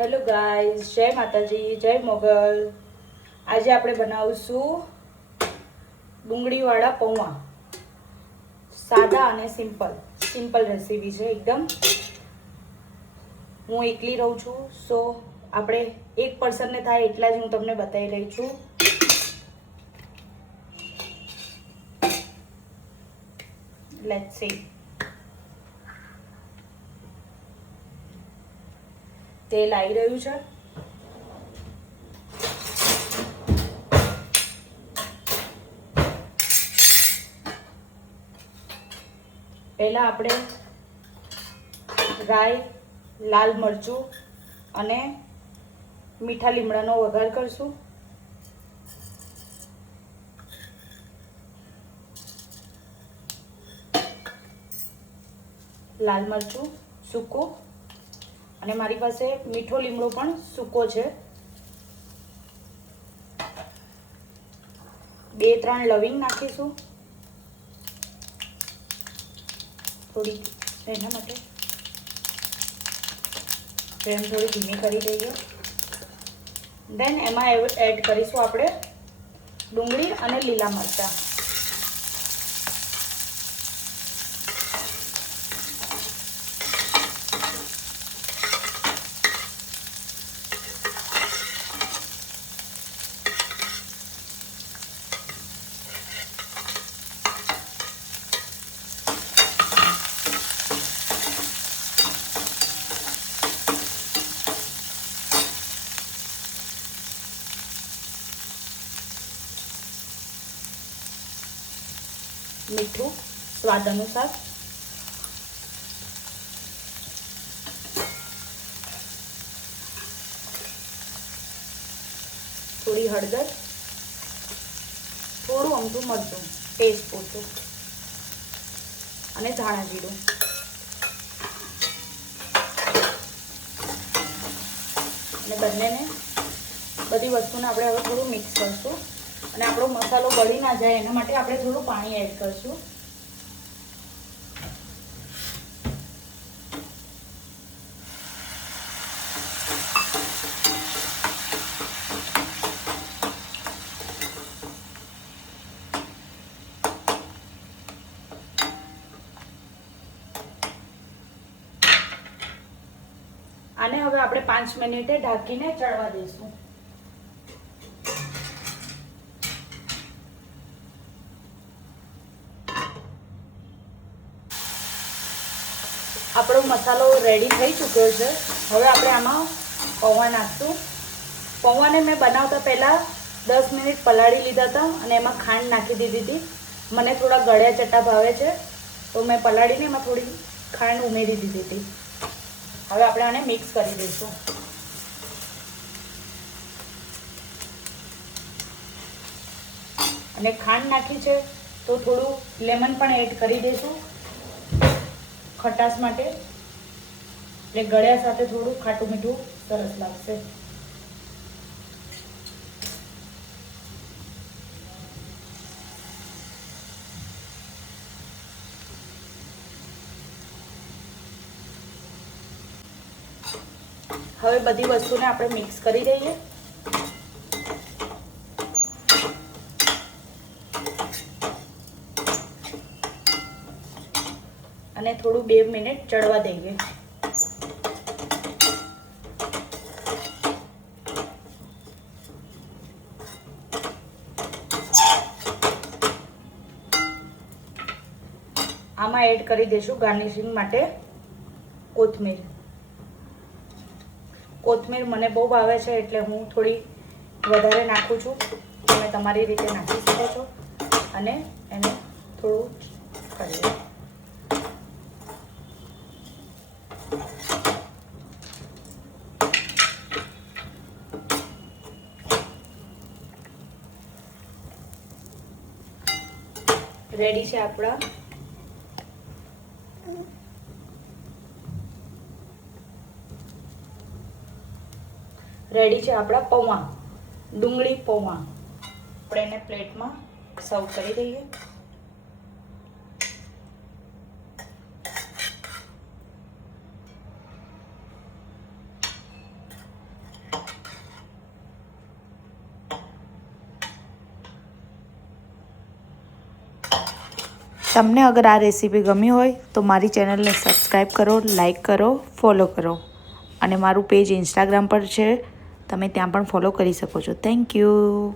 Hello guys, જય માતાજી, જય મોગલ. આજે આપણે બનાવીશું ડુંગળીવાળા પૌવા. સાદા અને સિમ્પલ રેસીપી છે એકદમ. હું એકલી રહું છું, સો આપણે એક પર્સનને થાય એટલા જ હું તમને બતાવી રહી છું. Let's see. તેલ આવી રહ્યું છે. પહેલા આપણે રાઈ, લાલ મરચું અને મીઠા લીમડાનો વઘાર કરશું. લાલ મરચું સૂકું અને મારી પાસે મીઠો લીમડો પણ સૂકો છે. 2-3 લવિંગ નાખીશું થોડી એના માટે. ફ્લેમ થોડી ધીમી કરી દઈએ. દેન એમાં એડ કરીશું આપણે ડુંગળી અને લીલા મરચાં. મીઠું સ્વાદ અનુસાર. થોડી હળદર, થોડું અમથું મરચું ટેસ્ટ પૂરતું અને ધાણા જીરું. અને બંનેને બધી વસ્તુને આપણે હવે થોડું મિક્સ કરશું. અને આપણો મસાલો બળી ના જાય એના માટે આપણે થોડું પાણી એડ કરશું. આને હવે આપણે 5 મિનિટે ઢાંકીને ચડવા દઈશું. આપણો મસાલો રેડી થઈ ચૂક્યો છે. હવે આપણે આમાં પૌવા નાખશું. પૌવાને મેં બનાવતા પહેલાં 10 મિનિટ પલાળી લીધા હતા અને એમાં ખાંડ નાખી દીધી હતી. મને થોડા ગળ્યા ચટ્ટા ભાવે છે તો મેં પલાળીને એમાં થોડી ખાંડ ઉમેરી દીધી હતી. હવે આપણે આને મિક્સ કરી દઈશું. અને ખાંડ નાખી છે તો થોડું લેમન પણ એડ કરી દઈશું ખટાશ માટે. એટલે ગળ્યા સાથે થોડું ખાટું મીઠું સરસ લાગશે. હવે બધી વસ્તુને આપણે મિક્સ કરી દઈએ. અને થોડું 2 મિનિટ ચડવા દઈએ. આમાં એડ કરી દઈશું ગાર્નિશિંગ માટે કોથમીર. કોથમીર મને બહુ ભાવે છે એટલે હું થોડી વધારે નાખું છું. તમે તમારી રીતે નાખી શકો છો. અને એને થોડું કરીએ. રેડી છે આપણા પૌવા, ડુંગળી પૌવા. આપણે એને પ્લેટમાં સર્વ કરી દઈએ. તમને અગર આ રેસીપી ગમી હોય તો મારી ચેનલને સબસ્ક્રાઈબ કરો, લાઈક કરો, ફોલો કરો અને મારું પેજ ઇન્સ્ટાગ્રામ પર છે, તમે ત્યાં પણ ફોલો કરી શકો છો. Thank you.